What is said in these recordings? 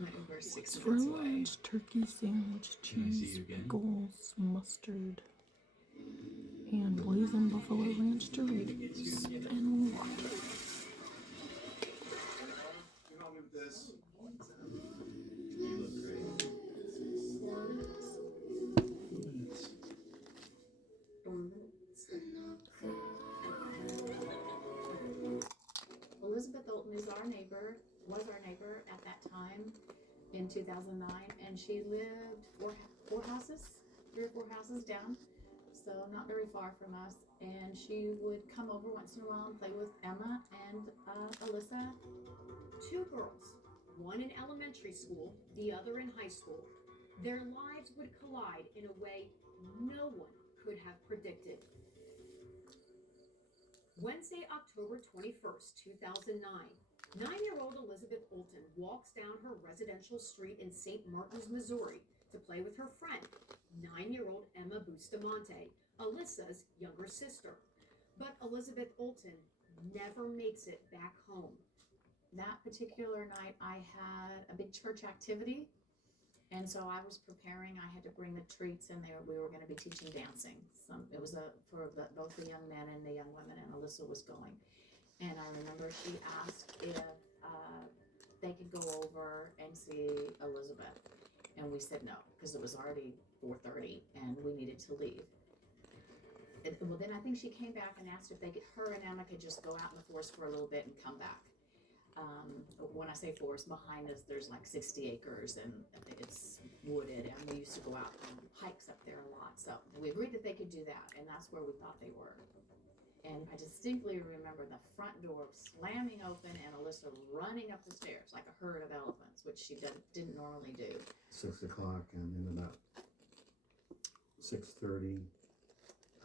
We're 6 For minutes away. lunch, turkey sandwich, cheese, pickles, mustard, and blazin buffalo ranch Doritos, and water. Elizabeth Olton is our neighbor, was our neighbor at that time in 2009, and she lived four houses, 3 or 4 houses down, so not very far from us. And she would come over once in a while and play with Emma and Alyssa. 2 girls, one in elementary school, the other in high school. Their lives would collide in a way no one could have predicted. Wednesday, October 21st, 2009, 9-year-old Elizabeth Olton walks down her residential street in St. Martin's, Missouri, to play with her friend, 9-year-old Emma Bustamante, Alyssa's younger sister. But Elizabeth Olton never makes it back home. That particular night, I had a big church activity, and so I was preparing. I had to bring the treats in there. We were going to be teaching dancing. It was both the young men and the young women, and Alyssa was going. And I remember she asked if they could go over and see Elizabeth, and we said no, because it was already 4:30 and we needed to leave. Well, then I think she came back and asked if her and Emma could just go out in the forest for a little bit and come back. When I say forest, behind us there's like 60 acres and it's wooded, and we used to go out on hikes up there a lot. So we agreed that they could do that, and that's where we thought they were. And I distinctly remember the front door slamming open and Alyssa running up the stairs like a herd of elephants, which she didn't normally do. 6 o'clock, and then about 6:30,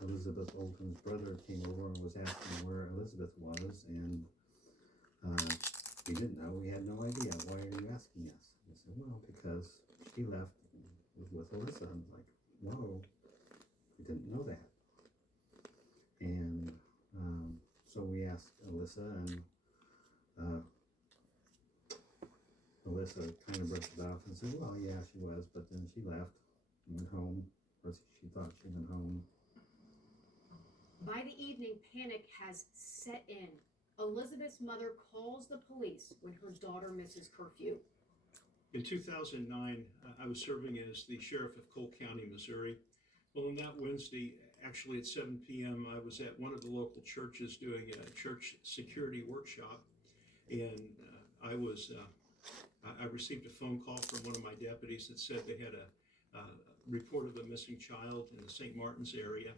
Elizabeth Olton's brother came over and was asking where Elizabeth was, and we didn't know. We had no idea. Why are you asking us? I said, well, because she left and was with Alyssa. I was like, whoa, we didn't know that. And so we asked Alyssa, and Alyssa kind of brushed it off and said, well, yeah, she was, but then she left and went home, or she thought she went home. By the evening, panic has set in. Elizabeth's mother calls the police when her daughter misses curfew. In 2009, I was serving as the sheriff of Cole County, Missouri. Well, on that Wednesday, actually at 7 p.m., I was at one of the local churches doing a church security workshop, and I received a phone call from one of my deputies that said they had a report of a missing child in the St. Martin's area.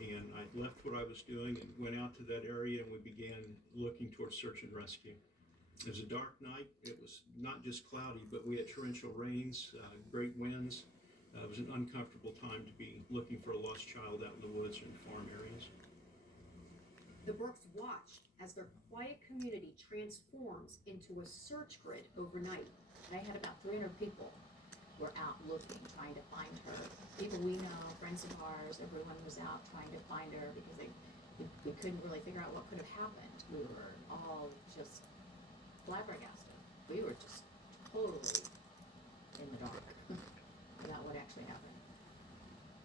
And I left what I was doing and went out to that area, and we began looking towards search and rescue. It was a dark night. It was not just cloudy, but we had torrential rains, great winds. It was an uncomfortable time to be looking for a lost child out in the woods or in farm areas. The Brooks watch as their quiet community transforms into a search grid overnight. They had about 300 people were out looking, trying to find her. People we know, friends of ours, everyone was out trying to find her because we couldn't really figure out what could have happened. We were all just flabbergasted. We were just totally in the dark about what actually happened.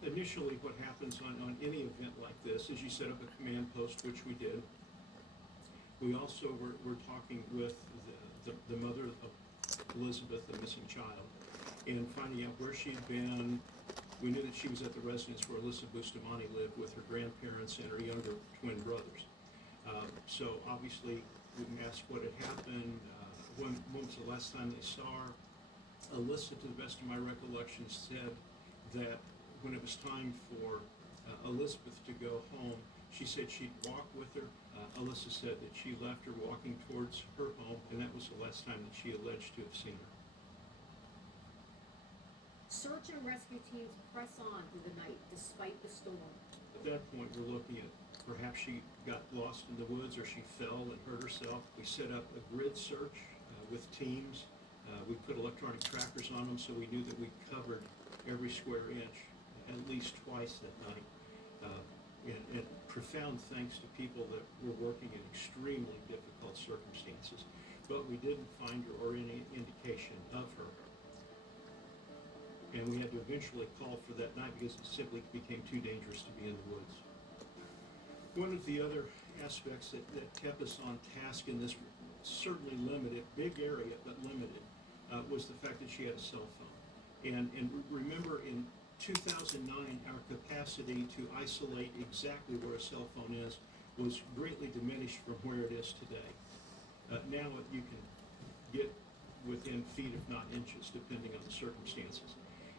Initially, what happens on any event like this is you set up a command post, which we did. We also were talking with the mother of Elizabeth, the missing child, and finding out where she'd been. We knew that she was at the residence where Alyssa Bustamante lived with her grandparents and her younger twin brothers. So obviously we asked what had happened, when was the last time they saw her. Alyssa, to the best of my recollection, said that when it was time for Elizabeth to go home, she said she'd walk with her. Alyssa said that she left her walking towards her home, and that was the last time that she alleged to have seen her. Search and rescue teams press on through the night despite the storm. At that point, we're looking at perhaps she got lost in the woods or she fell and hurt herself. We set up a grid search with teams. We put electronic trackers on them so we knew that we covered every square inch at least twice that night. And profound thanks to people that were working in extremely difficult circumstances. But we didn't find her or any indication of And we had to eventually call for that night because it simply became too dangerous to be in the woods. One of the other aspects that kept us on task in this certainly limited, big area, but limited, was the fact that she had a cell phone. And remember, in 2009, our capacity to isolate exactly where a cell phone is was greatly diminished from where it is today. Now you can get within feet, if not inches, depending on the circumstances.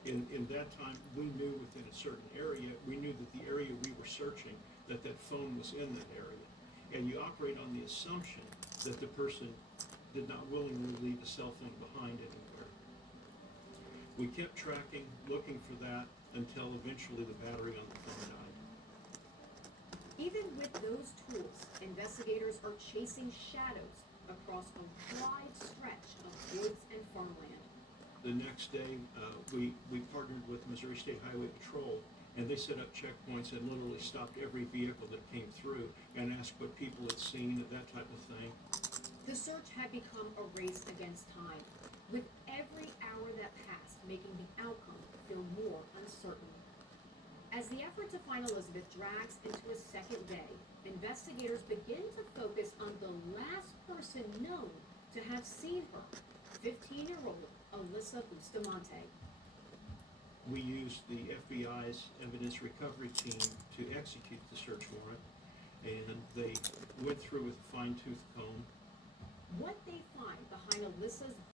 In that time, we knew within a certain area, we knew that the area we were searching, that phone was in that area. And you operate on the assumption that the person did not willingly leave a cell phone behind anywhere. We kept tracking, looking for that, until eventually the battery on the phone died. Even with those tools, investigators are chasing shadows across a wide stretch of woods and farmland. The next day, we partnered with Missouri State Highway Patrol, and they set up checkpoints and literally stopped every vehicle that came through and asked what people had seen, that type of thing. The search had become a race against time, with every hour that passed making the outcome feel more uncertain. As the effort to find Elizabeth drags into a second day, investigators begin to focus on the last person known to have seen her, 15-year-old Alyssa Bustamante. We used the FBI's evidence recovery team to execute the search warrant, and they went through with a fine-tooth comb. What they find behind Alyssa's